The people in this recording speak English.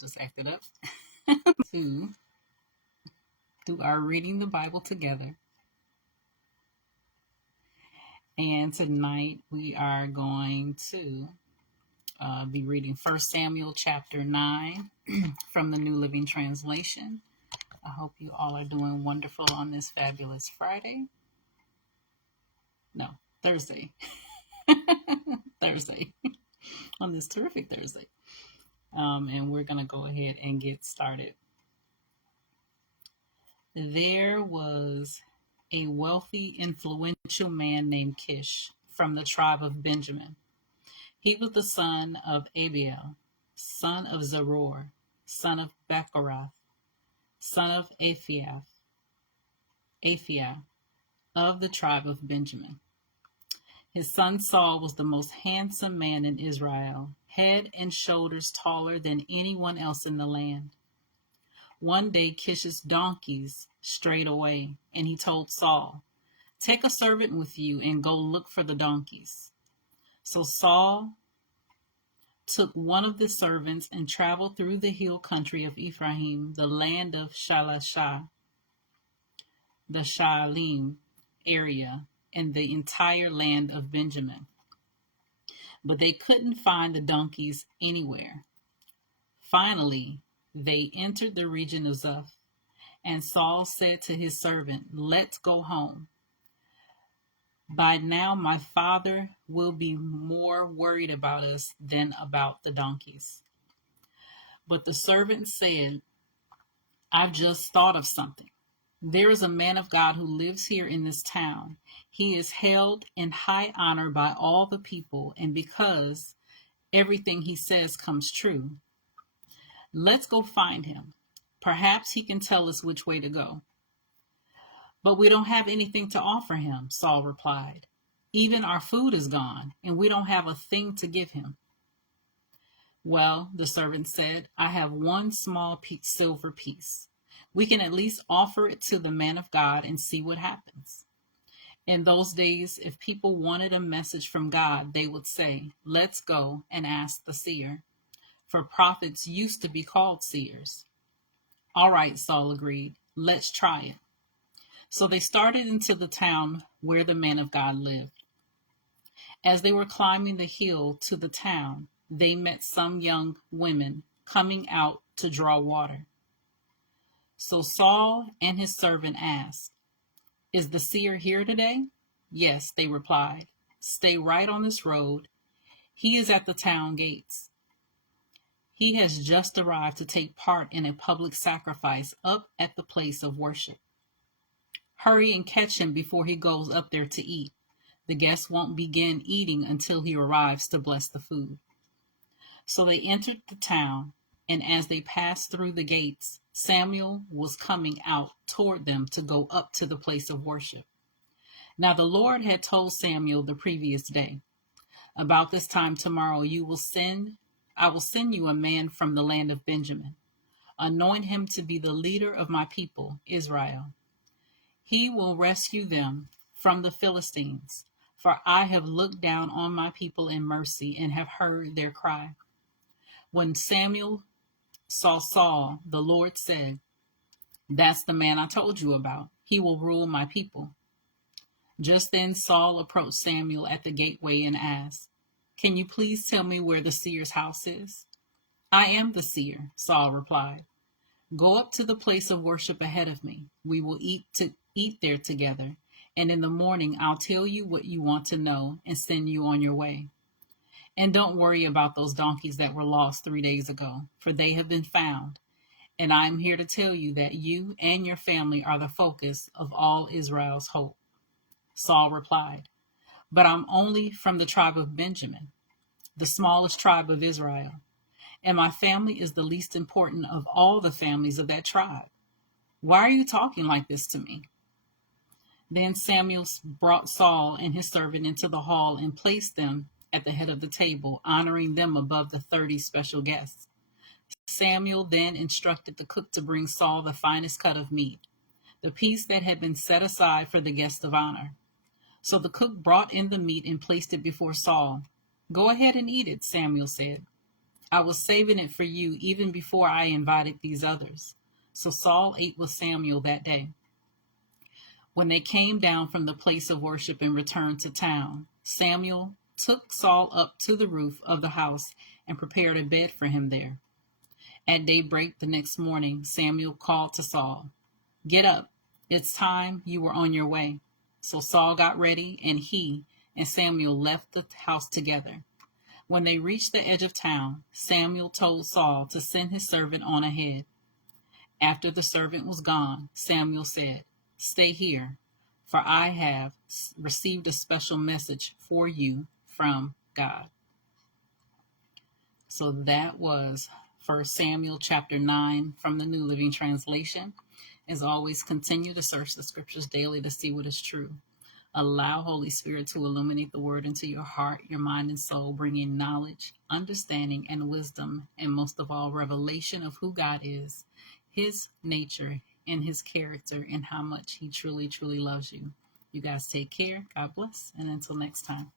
just acted up. To do our reading the Bible together. And tonight we are going to be reading 1 Samuel chapter 9 from the New Living Translation. I hope you all are doing wonderful on this fabulous Friday. No, Thursday. Thursday. On this terrific Thursday. And we're going to go ahead and get started. There was a wealthy, influential man named Kish from the tribe of Benjamin. He was the son of Abiel, son of Zeror, son of Bechorath, son of Aphiah, of the tribe of Benjamin. His son Saul was the most handsome man in Israel, head and shoulders taller than anyone else in the land. One day Kish's donkeys strayed away, and he told Saul, "Take a servant with you and go look for the donkeys." So Saul took one of the servants and traveled through the hill country of Ephraim, the land of Shalashah, the Shaalim area, and the entire land of Benjamin. But they couldn't find the donkeys anywhere. Finally, they entered the region of Zuph, and Saul said to his servant, "Let's go home. By now my father will be more worried about us than about the donkeys." But the servant said, "I've just thought of something. There is a man of God who lives here in this town. He is held in high honor by all the people, and because everything he says comes true. Let's go find him. Perhaps he can tell us which way to go." "But we don't have anything to offer him," Saul replied. "Even our food is gone, and we don't have a thing to give him." "Well," the servant said, "I have one small silver piece. We can at least offer it to the man of God and see what happens." In those days, if people wanted a message from God, they would say, "Let's go and ask the seer." For prophets used to be called seers. "All right," Saul agreed. "Let's try it." So they started into the town where the man of God lived. As they were climbing the hill to the town, they met some young women coming out to draw water. So Saul and his servant asked, "Is the seer here today?" "Yes," they replied. "Stay right on this road. He is at the town gates. He has just arrived to take part in a public sacrifice up at the place of worship. Hurry and catch him before he goes up there to eat. The guests won't begin eating until he arrives to bless the food." So they entered the town, and as they passed through the gates, Samuel was coming out toward them to go up to the place of worship. Now the Lord had told Samuel the previous day, "About this time tomorrow I will send you a man from the land of Benjamin. Anoint him to be the leader of my people, Israel. He will rescue them from the Philistines, for I have looked down on my people in mercy and have heard their cry." When Samuel saw Saul, the Lord said, "That's the man I told you about. He will rule my people." Just then Saul approached Samuel at the gateway and asked, "Can you please tell me where the seer's house is?" "I am the seer," Saul replied. "Go up to the place of worship ahead of me. We will eat there together, and in the morning I'll tell you what you want to know and send you on your way. And don't worry about those donkeys that were lost 3 days ago, for they have been found. And I am here to tell you that you and your family are the focus of all Israel's hope." Saul replied, "But I'm only from the tribe of Benjamin, the smallest tribe of Israel, and my family is the least important of all the families of that tribe. Why are you talking like this to me?" Then Samuel brought Saul and his servant into the hall and placed them at the head of the table, honoring them above the 30 special guests. Samuel then instructed the cook to bring Saul the finest cut of meat, the piece that had been set aside for the guest of honor. So the cook brought in the meat and placed it before Saul. "Go ahead and eat it," Samuel said. I was saving it for you even before I invited these others." So Saul ate with Samuel that day. When they came down from the place of worship and returned to town, Samuel took Saul up to the roof of the house and prepared a bed for him there. At daybreak the next morning, Samuel called to Saul, "Get up, it's time you were on your way." So Saul got ready, and he and Samuel left the house together. When they reached the edge of town, Samuel told Saul to send his servant on ahead. After the servant was gone, Samuel said, "Stay here, for I have received a special message for you from God." So that was 1 Samuel chapter 9 from the New Living Translation. As always, continue to search the scriptures daily to see what is true. Allow Holy Spirit to illuminate the word into your heart, your mind, and soul, bringing knowledge, understanding, and wisdom, and most of all, revelation of who God is, his nature, and his character, and how much he truly, truly loves you. You guys take care. God bless. And until next time.